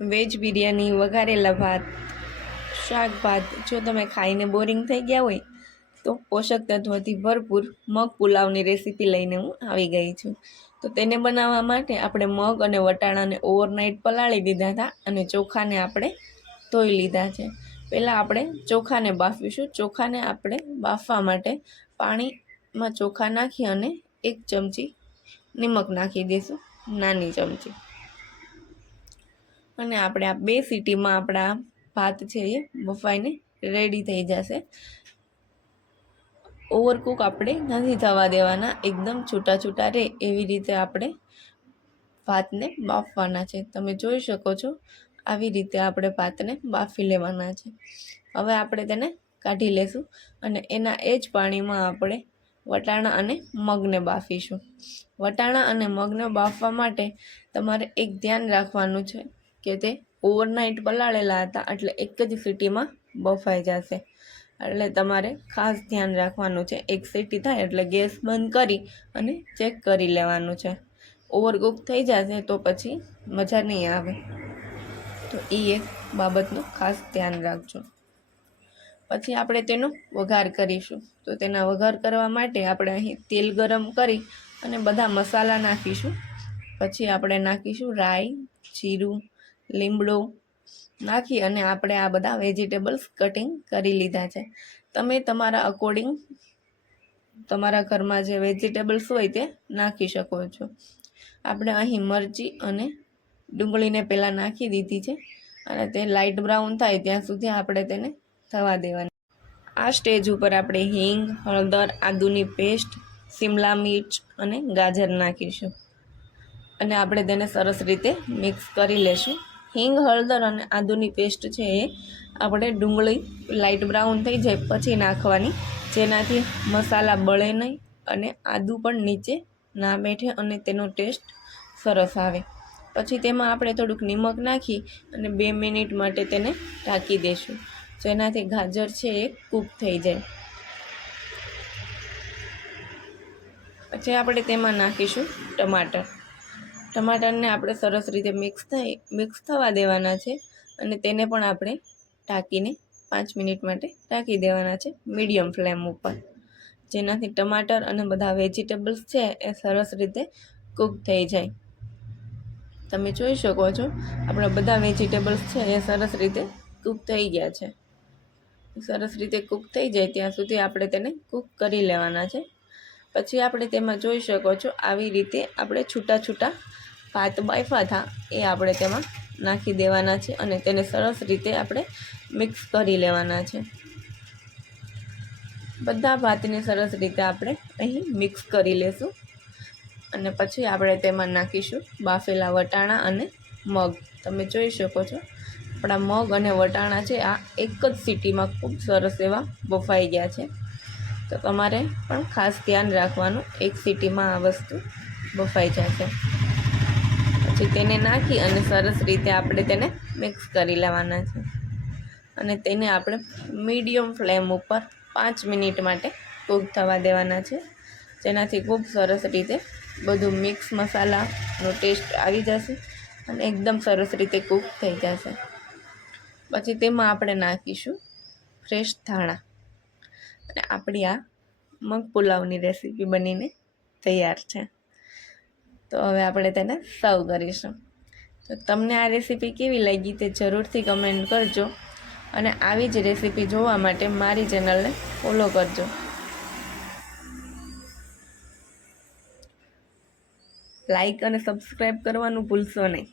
Veg biryani, વઘારેલા ભાત, શાક ભાત જો તમે ખાઈને બોરિંગ થઈ ગયા હોય તો પોષક તત્વોથી ભરપૂર મગ પુલાવની રેસીપી લઈને હું આવી ગઈ છું। તો તેને બનાવવા માટે આપણે મગ અને વટાણાને ઓવરનાઇટ પલાળી દીધા હતા અને ચોખાને આપણે ધોઈ લીધા છે। પહેલાં આપણે ચોખાને બાફીશું। ચોખાને આપણે બાફવા માટે પાણીમાં ચોખા નાખી અને 1 ચમચી નિમક નાખી દઈશું, નાની ચમચી। અને આપણે આ 2 સીટીમાં આપણા ભાત છે એ બફાઈને રેડી થઈ જશે। ઓવરકુક આપણે નથી થવા દેવાના, એકદમ છૂટા છૂટા રહે એવી રીતે આપણે ભાતને બાફવાના છે। તમે જોઈ શકો છો આવી રીતે આપણે ભાતને બાફી લેવાના છે। હવે આપણે તેને કાઢી લેશું અને એના એ જ પાણીમાં આપણે વટાણા અને મગને બાફીશું। વટાણા અને મગને બાફવા માટે તમારે એક ધ્યાન રાખવાનું છે કે તે ઓવરનાઇટ પલાળેલા હતા એટલે એક જ સીટીમાં બફાઈ જશે। એટલે તમારે ખાસ ધ્યાન રાખવાનું છે। એક સીટી થાય એટલે ગેસ બંધ કરી અને ચેક કરી લેવાનું છે। ઓવરકુક થઈ જશે તો પછી મજા નહીં આવે, તો એ એક બાબતનું ખાસ ધ્યાન રાખજો। પછી આપણે તેનો વઘાર કરીશું। તો તેના વઘાર કરવા માટે આપણે અહીં તેલ ગરમ કરી અને બધા મસાલા નાખીશું। પછી આપણે નાખીશું રાઈ, જીરું, લીમડો નાખી અને આપણે આ બધા વેજીટેબલ્સ કટિંગ કરી લીધા છે। તમે તમારા અકોર્ડિંગ તમારા ઘરમાં જે વેજીટેબલ્સ હોય તે નાખી શકો છો। આપણે અહીં મરચી અને ડુંગળીને પહેલાં નાખી દીધી છે અને તે લાઇટ બ્રાઉન થાય ત્યાં સુધી આપણે તેને થવા દેવાની। આ સ્ટેજ ઉપર આપણે હિંગ, હળદર, આદુની પેસ્ટ, શિમલા મિર્ચ અને ગાજર નાખીશું અને આપણે તેને સરસ રીતે મિક્સ કરી લેશું। હિંગ, હળદર અને આદુની પેસ્ટ છે એ આપણે ડુંગળી લાઇટ બ્રાઉન થઈ જાય પછી નાખવાની, જેનાથી મસાલા બળે નહીં અને આદુ પણ નીચે ના બેઠે અને તેનો ટેસ્ટ સરસ આવે। પછી તેમાં આપણે થોડુંક નિમક નાખી અને 2 મિનિટ માટે તેને ઢાંકી દઈશું, જેનાથી ગાજર છે એ કૂક થઈ જાય। પછી આપણે તેમાં નાખીશું ટમાટર। ટમાટરને આપણે સરસ રીતે મિક્સ થવા દેવાના છે અને તેને પણ આપણે ઢાંકીને 5 મિનિટ માટે ઢાંકી દેવાના છે મીડિયમ ફ્લેમ ઉપર, જેનાથી ટમાટર અને બધા વેજીટેબલ્સ છે એ સરસ રીતે કૂક થઈ જાય। તમે જોઈ શકો છો આપણા બધા વેજીટેબલ્સ છે એ સરસ રીતે કૂક થઈ ગયા છે। સરસ રીતે કૂક થઈ જાય ત્યાં સુધી આપણે તેને કૂક કરી લેવાના છે। પછી આપણે તેમાં જોઈ શકો છો આવી રીતે આપણે છૂટા છૂટા ભાત બાફ્યા હતા એ આપણે તેમાં નાખી દેવાના છે અને તેને સરસ રીતે આપણે મિક્સ કરી લેવાના છે। બધા ભાતને સરસ રીતે આપણે અહીં મિક્સ કરી લેશું અને પછી આપણે તેમાં નાખીશું બાફેલા વટાણા અને મગ। તમે જોઈ શકો છો આપણા મગ અને વટાણા છે આ એક જ સીટીમાં ખૂબ સરસ એવા બફાઈ ગયા છે। તો તમારે પણ ખાસ ધ્યાન રાખવાનું, એક સીટીમાં આ વસ્તુ બફાઈ જશે। પછી તેને નાખી અને સરસ રીતે આપણે તેને મિક્સ કરી લેવાના છે અને તેને આપણે મીડિયમ ફ્લેમ ઉપર 5 મિનિટ માટે કૂક થવા દેવાના છે, જેનાથી ખૂબ સરસ રીતે બધું મિક્સ મસાલાનો ટેસ્ટ આવી જશે અને એકદમ સરસ રીતે કૂક થઈ જશે। પછી તેમાં આપણે નાખીશું ફ્રેશ ધાણા અને આપણી આ મગ પુલાવની રેસીપી બનીને તૈયાર છે। તો હવે આપણે તેને સર્વ કરીશું। તો તમને આ રેસીપી કેવી લાગી તે જરૂરથી કમેન્ટ કરજો અને આવી જ રેસીપી જોવા માટે મારી ચેનલને ફોલો કરજો। લાઈક અને સબસ્ક્રાઈબ કરવાનું ભૂલશો નહીં।